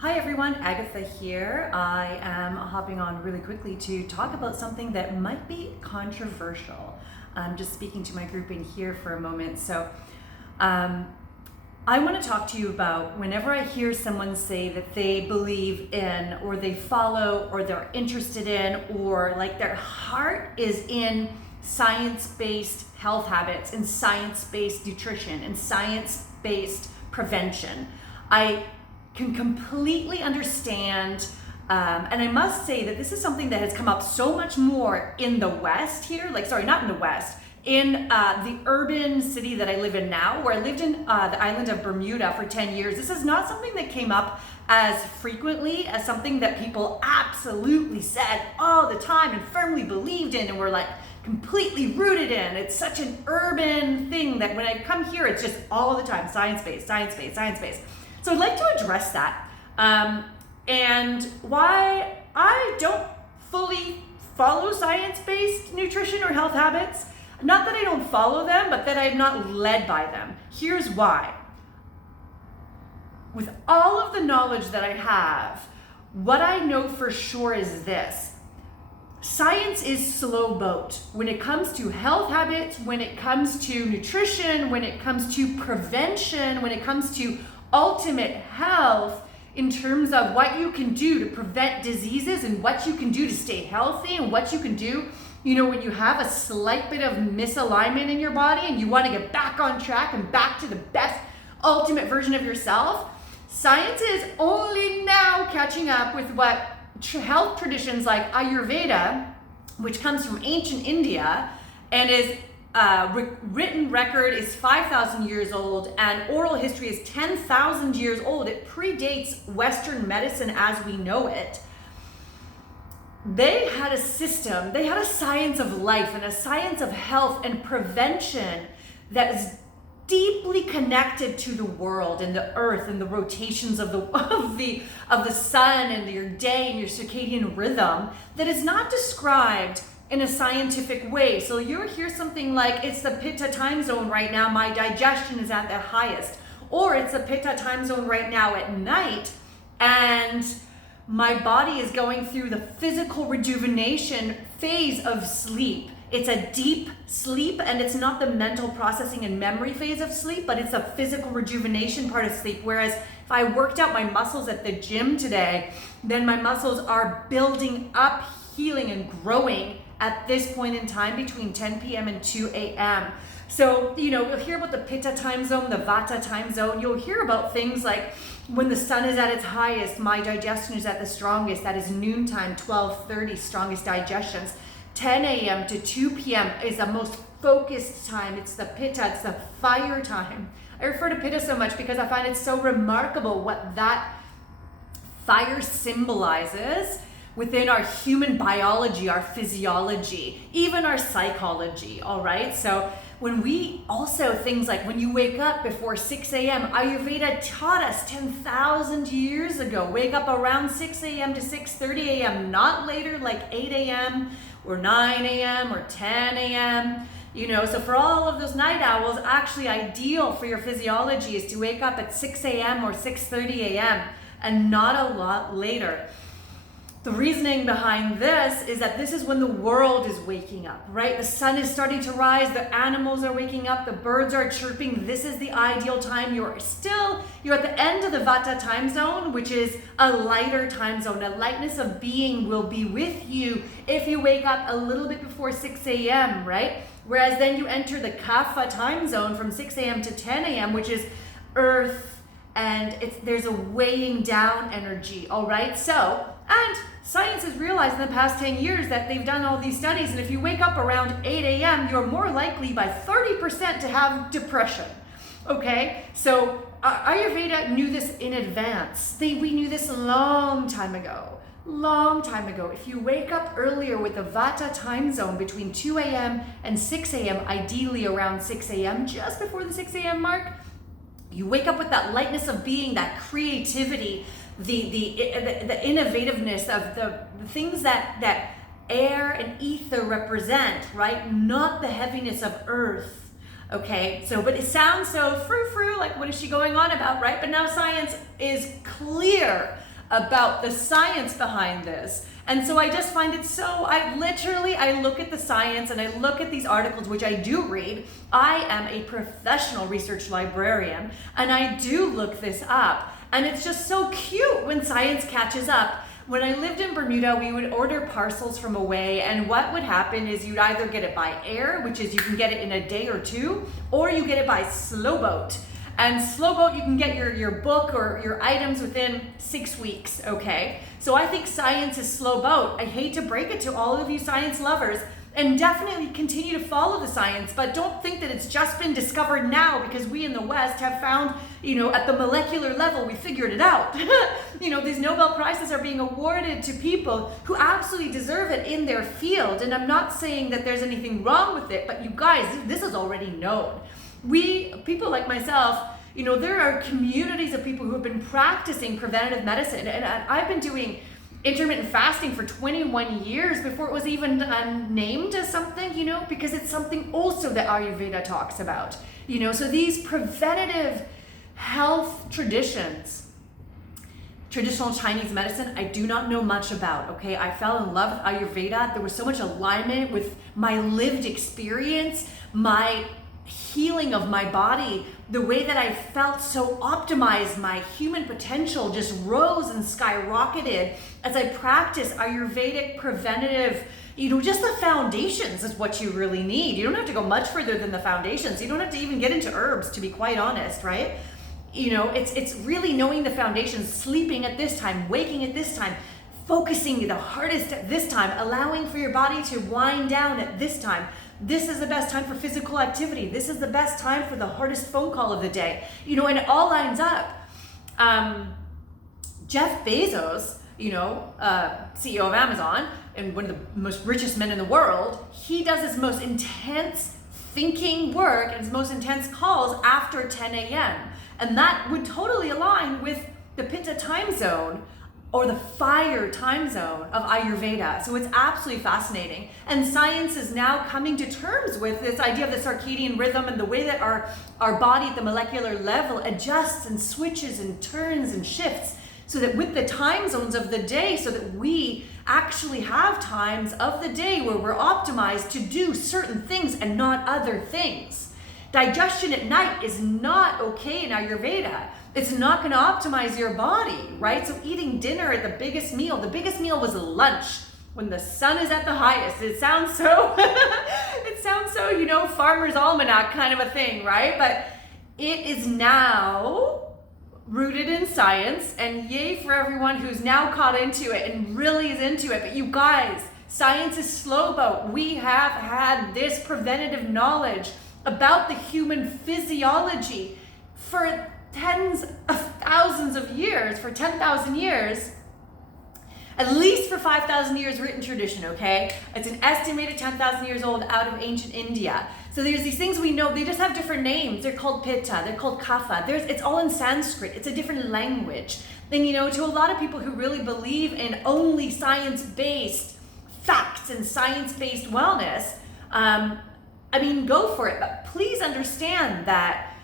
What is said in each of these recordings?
Hi everyone, Agatha here. I am hopping on really quickly to talk about something that might be controversial. I'm just speaking to my group in here for a moment. I want to talk to you about whenever I hear someone say that they believe in, or they follow, or they're interested in, or like their heart is in science-based health habits and science-based nutrition and science-based prevention. I can completely understand, and I must say that this is something that has come up so much more in the West here, not in the West, in the urban city that I live in now, where I lived in the island of Bermuda for 10 years. This is not something that came up as frequently as something that people absolutely said all the time and firmly believed in and were like completely rooted in. It's such an urban thing that when I come here, it's just all the time, science-based, science-based, science-based. So I'd like to address that and why I don't fully follow science-based nutrition or health habits. Not that I don't follow them, but that I'm not led by them. Here's why. With all of the knowledge that I have, what I know for sure is this. Science is slow boat when it comes to health habits, when it comes to nutrition, when it comes to prevention, when it comes to ultimate health, in terms of what you can do to prevent diseases and what you can do to stay healthy and what you can do, when you have a slight bit of misalignment in your body and you want to get back on track and back to the best ultimate version of yourself. Science is only now catching up with what health traditions like Ayurveda, which comes from ancient India and is written record is 5,000 years old and oral history is 10,000 years old. It predates Western medicine as we know it. They had a system, they had a science of life and a science of health and prevention that is deeply connected to the world and the earth and the rotations of the sun and your day and your circadian rhythm that is not described in a scientific way. So you'll hear something like, it's the Pitta time zone right now, my digestion is at the highest. Or it's the Pitta time zone right now at night, and my body is going through the physical rejuvenation phase of sleep. It's a deep sleep, and it's not the mental processing and memory phase of sleep, but it's a physical rejuvenation part of sleep. Whereas if I worked out my muscles at the gym today, then my muscles are building up, healing, and growing at this point in time between 10 p.m. and 2 a.m. So, you'll hear about the Pitta time zone, the Vata time zone. You'll hear about things like when the sun is at its highest, my digestion is at the strongest. That is noontime, 12:30, strongest digestions. 10 a.m. to 2 p.m. is the most focused time. It's the Pitta, it's the fire time. I refer to Pitta so much because I find it so remarkable what that fire symbolizes within our human biology, our physiology, even our psychology, all right? So when we also, things like when you wake up before 6 a.m., Ayurveda taught us 10,000 years ago, wake up around 6 a.m. to 6:30 a.m., not later like 8 a.m. or 9 a.m. or 10 a.m., so for all of those night owls, actually ideal for your physiology is to wake up at 6 a.m. or 6:30 a.m. and not a lot later. The reasoning behind this is that this is when the world is waking up, right? The sun is starting to rise, the animals are waking up, the birds are chirping. This is the ideal time. You're at the end of the Vata time zone, which is a lighter time zone. A lightness of being will be with you if you wake up a little bit before 6 a.m., right? Whereas then you enter the Kapha time zone from 6 a.m. to 10 a.m., which is earth, and there's a weighing down energy, all right? And science has realized in the past 10 years that they've done all these studies, and if you wake up around 8 a.m., you're more likely by 30% to have depression, okay? So Ayurveda knew this in advance. We knew this a long time ago. If you wake up earlier with the Vata time zone between 2 a.m. and 6 a.m., ideally around 6 a.m., just before the 6 a.m. mark, you wake up with that lightness of being, that creativity, the innovativeness of the things that air and ether represent, right? Not the heaviness of earth. Okay, but it sounds so frou-frou, like what is she going on about, right? But now science is clear about the science behind this. And so I just find it so, I look at the science and I look at these articles, which I do read. I am a professional research librarian and I do look this up. And it's just so cute when science catches up. When I lived in Bermuda, we would order parcels from away, and what would happen is you'd either get it by air, which is you can get it in a day or two, or you get it by slow boat. And slow boat, you can get your book or your items within 6 weeks, okay? So I think science is slow boat. I hate to break it to all of you science lovers, and definitely continue to follow the science, but don't think that it's just been discovered now because we in the West have found, at the molecular level, we figured it out. These Nobel Prizes are being awarded to people who absolutely deserve it in their field. And I'm not saying that there's anything wrong with it, but you guys, this is already known. People like myself, there are communities of people who have been practicing preventative medicine. And I've been doing intermittent fasting for 21 years before it was even named as something, because it's something also that Ayurveda talks about, so these preventative health traditions, traditional Chinese medicine, I do not know much about, okay? I fell in love with Ayurveda. There was so much alignment with my lived experience, my healing of my body, the way that I felt so optimized, my human potential just rose and skyrocketed as I practiced Ayurvedic preventative, just the foundations is what you really need. You don't have to go much further than the foundations. You don't have to even get into herbs, to be quite honest, right? It's really knowing the foundations, sleeping at this time, waking at this time, focusing the hardest at this time, allowing for your body to wind down at this time. This is the best time for physical activity. This is the best time for the hardest phone call of the day. And it all lines up. Jeff Bezos, CEO of Amazon and one of the most richest men in the world, he does his most intense thinking work and his most intense calls after 10 a.m. And that would totally align with the Pitta time zone or the fire time zone of Ayurveda. So it's absolutely fascinating. And science is now coming to terms with this idea of the circadian rhythm and the way that our body at the molecular level adjusts and switches and turns and shifts, so that with the time zones of the day, so that we actually have times of the day where we're optimized to do certain things and not other things. Digestion at night is not okay in Ayurveda. It's not going to optimize your body, right? So eating dinner at the biggest meal was lunch when the sun is at the highest. It sounds so, Farmer's Almanac kind of a thing, right? But it is now rooted in science, and yay for everyone who's now caught into it and really is into it. But you guys, science is slow boat. We have had this preventative knowledge about the human physiology for tens of thousands of years, for 10,000 years, at least for 5,000 years written tradition, okay? It's an estimated 10,000 years old out of ancient India. So there's these things we know, they just have different names. They're called Pitta, they're called Kapha. It's all in Sanskrit, it's a different language. Then, to a lot of people who really believe in only science-based facts and science-based wellness, go for it. But please understand that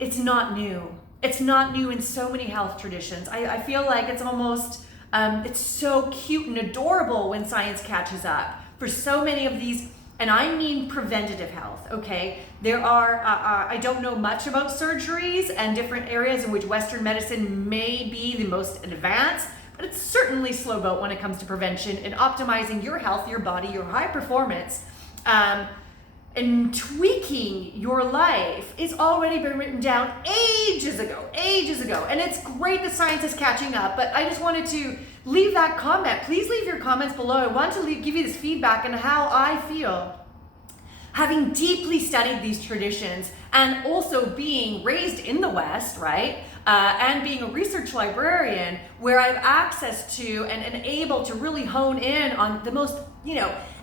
it's not new. It's not new in so many health traditions. I feel like it's almost, it's so cute and adorable when science catches up for so many of these, and I mean preventative health, okay? There are, I don't know much about surgeries and different areas in which Western medicine may be the most advanced, but it's certainly slow boat when it comes to prevention and optimizing your health, your body, your high performance. And tweaking your life is already been written down ages ago. And it's great that science is catching up, but I just wanted to leave that comment. Please leave your comments below. I want to give you this feedback on how I feel, having deeply studied these traditions and also being raised in the West, right? And being a research librarian where I have access to and able to really hone in on the most,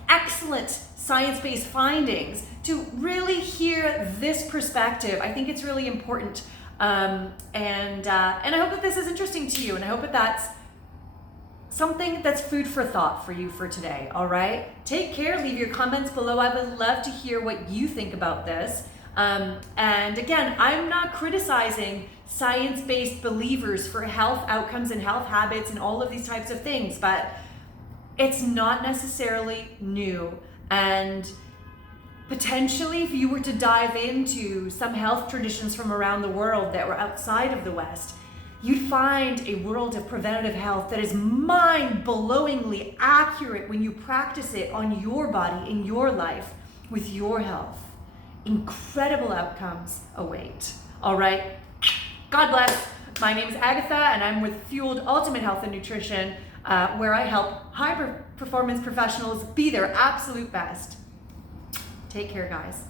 excellent science-based findings, to really hear this perspective. I think it's really important. And I hope that this is interesting to you, and I hope that that's something that's food for thought for you for today, all right? Take care, leave your comments below. I would love to hear what you think about this. And again, I'm not criticizing science-based believers for health outcomes and health habits and all of these types of things, but it's not necessarily new. And potentially, if you were to dive into some health traditions from around the world that were outside of the West, you'd find a world of preventative health that is mind-blowingly accurate when you practice it on your body, in your life, with your health. Incredible outcomes await. All right. God bless. My name is Agatha, and I'm with Fueled Ultimate Health and Nutrition, where I help high performance professionals be their absolute best. Take care, guys.